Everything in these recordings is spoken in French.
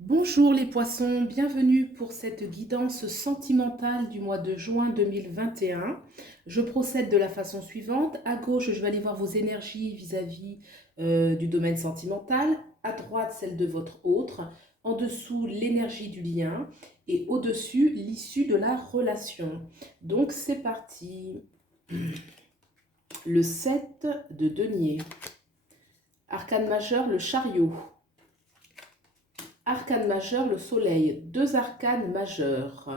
Bonjour les poissons, bienvenue pour cette guidance sentimentale du mois de juin 2021. Je procède de la façon suivante. À gauche, je vais aller voir vos énergies vis-à-vis du domaine sentimental. À droite, celle de votre autre. En dessous, l'énergie du lien. Et au-dessus, l'issue de la relation. Donc c'est parti. Le 7 de denier. Arcane majeur, le chariot. Arcane majeur, le soleil. Deux arcanes majeurs.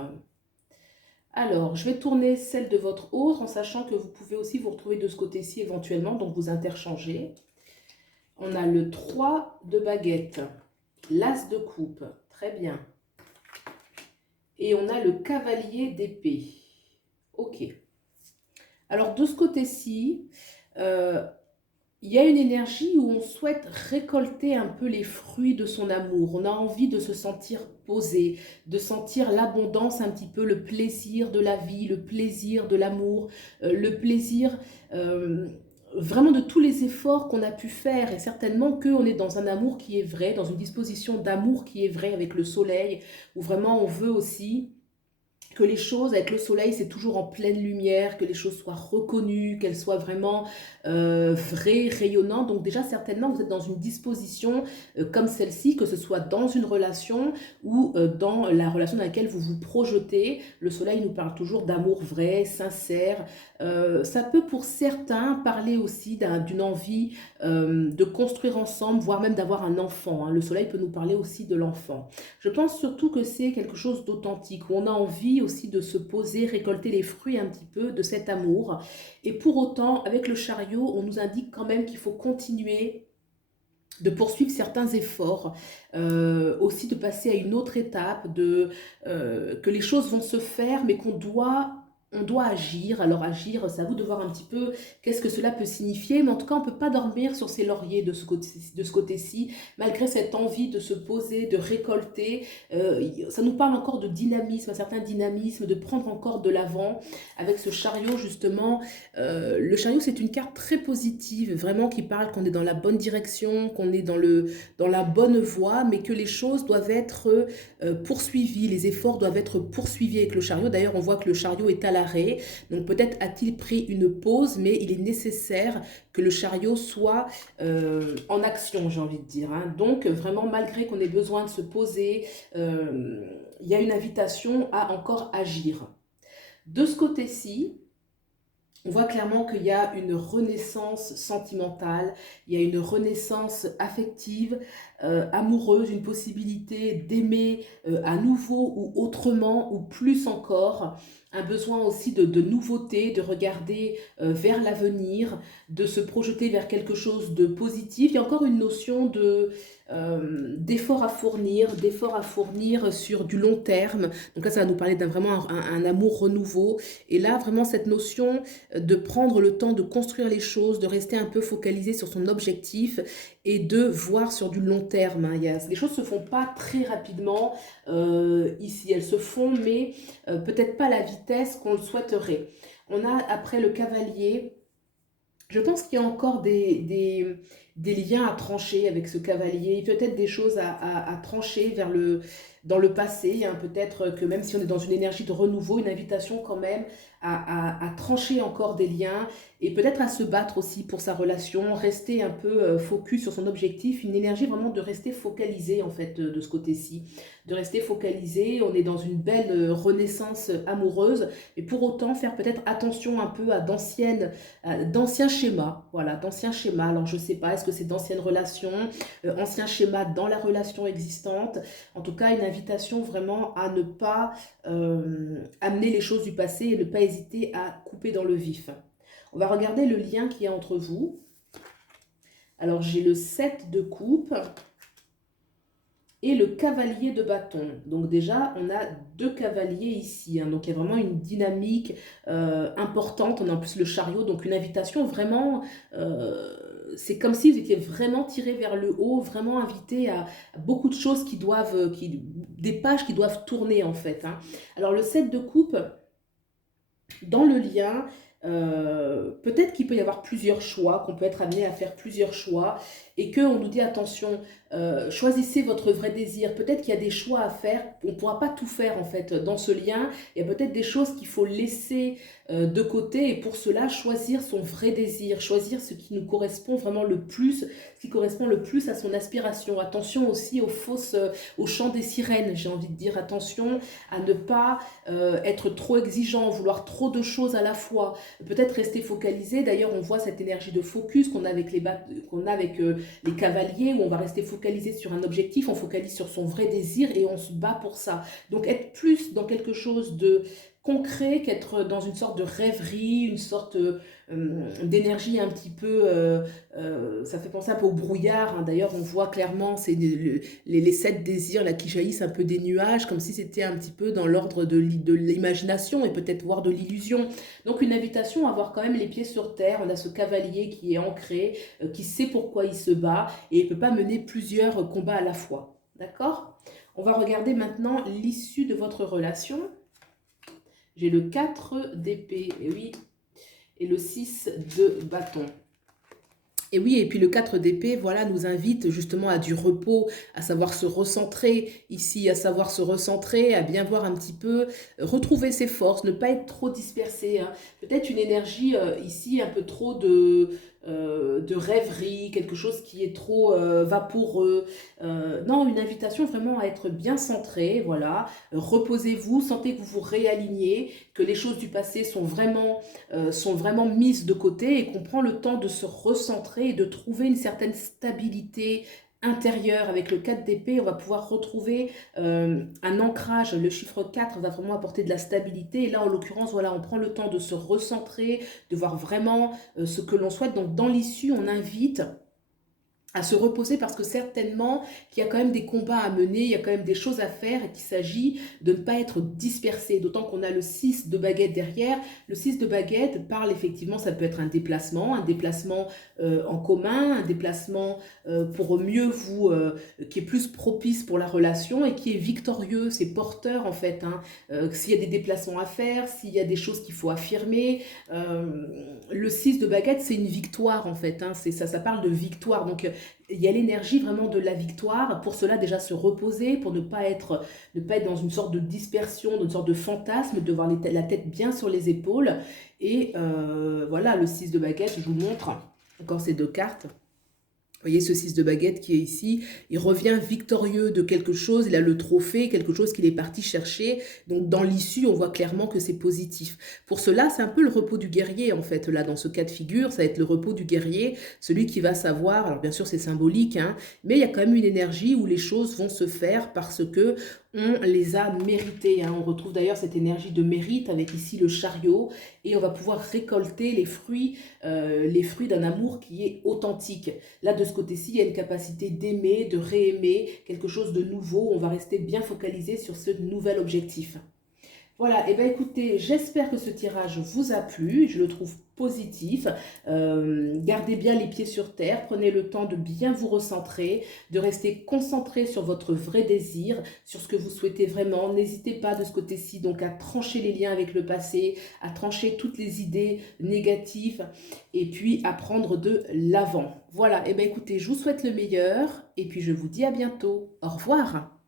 Alors, je vais tourner celle de votre autre en sachant que vous pouvez aussi vous retrouver de ce côté-ci éventuellement, donc vous interchangez. On a le 3 de baguette, l'as de coupe, très bien. Et on a le cavalier d'épée. Ok. Alors, de ce côté-ci, il y a une énergie où on souhaite récolter un peu les fruits de son amour. On a envie de se sentir posé, de sentir l'abondance, un petit peu le plaisir de la vie, le plaisir de l'amour, le plaisir vraiment de tous les efforts qu'on a pu faire. Et certainement qu'on est dans un amour qui est vrai, dans une disposition d'amour qui est vrai avec le soleil, où vraiment on veut aussi que les choses avec le soleil c'est toujours en pleine lumière, que les choses soient reconnues, qu'elles soient vraiment vraies, rayonnantes. Donc déjà certainement vous êtes dans une disposition comme celle-ci, que ce soit dans une relation ou dans la relation dans laquelle vous vous projetez. Le soleil nous parle toujours d'amour vrai, sincère. Ça peut pour certains parler aussi d'une envie de construire ensemble, voire même d'avoir un enfant, hein. Le soleil peut nous parler aussi de l'enfant. Je pense surtout que c'est quelque chose d'authentique, où on a envie aussi de se poser, récolter les fruits un petit peu de cet amour. Et pour autant, avec le chariot, on nous indique quand même qu'il faut continuer de poursuivre certains efforts, aussi de passer à une autre étape, que les choses vont se faire, mais on doit agir. Alors agir, c'est à vous de voir un petit peu qu'est-ce que cela peut signifier, mais en tout cas on ne peut pas dormir sur ses lauriers de ce côté-ci, malgré cette envie de se poser, de récolter. Ça nous parle encore de dynamisme, un certain dynamisme, de prendre encore de l'avant avec ce chariot justement. Le chariot c'est une carte très positive, vraiment qui parle qu'on est dans la bonne direction, qu'on est dans la bonne voie, mais que les choses doivent être poursuivies, les efforts doivent être poursuivis avec le chariot. D'ailleurs, on voit que le chariot est à l'arrêt, donc peut-être a-t-il pris une pause, mais il est nécessaire que le chariot soit en action, j'ai envie de dire, hein. Donc, vraiment, malgré qu'on ait besoin de se poser, il y a une invitation à encore agir. De ce côté-ci, on voit clairement qu'il y a une renaissance sentimentale, il y a une renaissance affective, amoureuse, une possibilité d'aimer à nouveau ou autrement ou plus encore, un besoin aussi de nouveauté, de regarder vers l'avenir, de se projeter vers quelque chose de positif. Il y a encore une notion d'effort à fournir sur du long terme. Donc là, ça va nous parler d'un vraiment un amour renouveau. Et là, vraiment, cette notion de prendre le temps de construire les choses, de rester un peu focalisé sur son objectif et de voir sur du long terme, hein. Les choses ne se font pas très rapidement ici, elles se font, mais peut-être pas à la vitesse qu'on le souhaiterait. On a après le cavalier. Je pense qu'il y a encore des liens à trancher avec ce cavalier, peut-être des choses à trancher dans le passé, hein. Peut-être que même si on est dans une énergie de renouveau, une invitation quand même à trancher encore des liens et peut-être à se battre aussi pour sa relation, rester un peu focus sur son objectif, une énergie vraiment de rester focalisé en fait de ce côté-ci, de rester focalisé. On est dans une belle renaissance amoureuse, mais pour autant faire peut-être attention un peu à d'anciens schémas, voilà, d'anciens schémas. Alors je sais pas, est-ce que c'est d'anciennes relations, anciens schémas dans la relation existante. En tout cas, une invitation vraiment à ne pas amener les choses du passé et ne pas hésiter à couper dans le vif. On va regarder le lien qu'il y a entre vous. Alors j'ai le 7 de coupe et le cavalier de bâton. Donc déjà, on a deux cavaliers ici, hein. Donc il y a vraiment une dynamique importante. On a en plus le chariot, donc une invitation vraiment... c'est comme si vous étiez vraiment tiré vers le haut, vraiment invité à beaucoup de choses des pages qui doivent tourner en fait, hein. Alors le 7 de coupe, dans le lien, Peut-être qu'il peut y avoir plusieurs choix, qu'on peut être amené à faire plusieurs choix et qu'on nous dit attention, choisissez votre vrai désir. Peut-être qu'il y a des choix à faire, on ne pourra pas tout faire en fait dans ce lien. Il y a peut-être des choses qu'il faut laisser de côté et pour cela choisir son vrai désir, choisir ce qui nous correspond vraiment le plus, ce qui correspond le plus à son aspiration. Attention aussi au chant des sirènes, j'ai envie de dire attention à ne pas être trop exigeant, vouloir trop de choses à la fois, peut-être rester focalisé. D'ailleurs, on voit cette énergie de focus qu'on a avec les cavaliers, où on va rester focalisé sur un objectif, on focalise sur son vrai désir et on se bat pour ça. Donc être plus dans quelque chose de concret qu'être dans une sorte de rêverie, une sorte d'énergie un petit peu, ça fait penser un peu au brouillard, hein. D'ailleurs, on voit clairement les sept désirs là, qui jaillissent un peu des nuages, comme si c'était un petit peu dans l'ordre de l'imagination et peut-être voire de l'illusion. Donc une invitation à avoir quand même les pieds sur terre. On a ce cavalier qui est ancré, qui sait pourquoi il se bat et il ne peut pas mener plusieurs combats à la fois. D'accord? On va regarder maintenant l'issue de votre relation. J'ai le 4 d'épée, et oui, et le 6 de bâton. Et oui, et puis le 4 d'épée, voilà, nous invite justement à du repos, à savoir se recentrer ici, à savoir se recentrer, à bien voir un petit peu, retrouver ses forces, ne pas être trop dispersé, hein. Peut-être une énergie ici un peu trop de rêverie, quelque chose qui est trop vaporeux. Non, une invitation vraiment à être bien centré, voilà. Reposez-vous, sentez que vous vous réalignez, que les choses du passé sont vraiment mises de côté et qu'on prend le temps de se recentrer et de trouver une certaine stabilité intérieure. Avec le 4 d'épée, on va pouvoir retrouver un ancrage. Le chiffre 4 va vraiment apporter de la stabilité. Et là, en l'occurrence, voilà, on prend le temps de se recentrer, de voir vraiment ce que l'on souhaite. Donc, dans l'issue, on invite à se reposer parce que certainement qu'il y a quand même des combats à mener, il y a quand même des choses à faire et qu'il s'agit de ne pas être dispersé, d'autant qu'on a le 6 de baguette derrière. Le 6 de baguette parle effectivement, ça peut être un déplacement en commun, un déplacement pour mieux qui est plus propice pour la relation et qui est victorieux, c'est porteur en fait, hein. S'il y a des déplacements à faire, s'il y a des choses qu'il faut affirmer, le 6 de baguette c'est une victoire en fait, hein. Ça parle de victoire, donc il y a l'énergie vraiment de la victoire. Pour cela, déjà se reposer, pour ne pas être dans une sorte de dispersion, dans une sorte de fantasme, de voir la tête bien sur les épaules. Et voilà, le 6 de baguette, je vous montre encore ces deux cartes. Vous voyez ce 6 de baguette qui est ici, il revient victorieux de quelque chose, il a le trophée, quelque chose qu'il est parti chercher. Donc dans l'issue, on voit clairement que c'est positif. Pour cela, c'est un peu le repos du guerrier en fait. Là, dans ce cas de figure, ça va être le repos du guerrier, celui qui va savoir, alors bien sûr c'est symbolique, hein, mais il y a quand même une énergie où les choses vont se faire parce que on les a méritées, hein. On retrouve d'ailleurs cette énergie de mérite avec ici le chariot et on va pouvoir récolter les fruits d'un amour qui est authentique. Là, de ce côté-ci, il y a une capacité d'aimer, de réaimer, quelque chose de nouveau. On va rester bien focalisé sur ce nouvel objectif. Voilà, et bien écoutez, j'espère que ce tirage vous a plu, je le trouve positif. Gardez bien les pieds sur terre, prenez le temps de bien vous recentrer, de rester concentré sur votre vrai désir, sur ce que vous souhaitez vraiment. N'hésitez pas de ce côté-ci donc à trancher les liens avec le passé, à trancher toutes les idées négatives et puis à prendre de l'avant. Voilà, et bien écoutez, je vous souhaite le meilleur et puis je vous dis à bientôt. Au revoir.